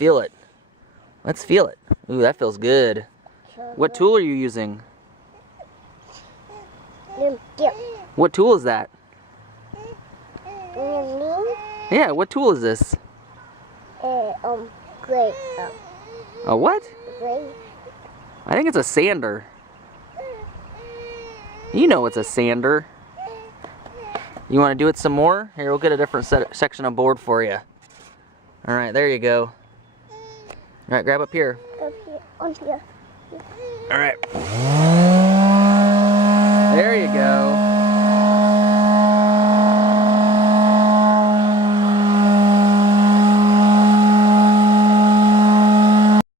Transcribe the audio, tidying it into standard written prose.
feel it. Let's feel it. Ooh, that feels good. What tool are you using? What tool is that? Yeah, what tool is this? Gray. A what? Gray. I think it's a sander. You know it's a sander. You want to do it some more? Here, we'll get a different section of board for you. Alright, there you go. Alright, grab up here. Up here. On here. Alright. There you go.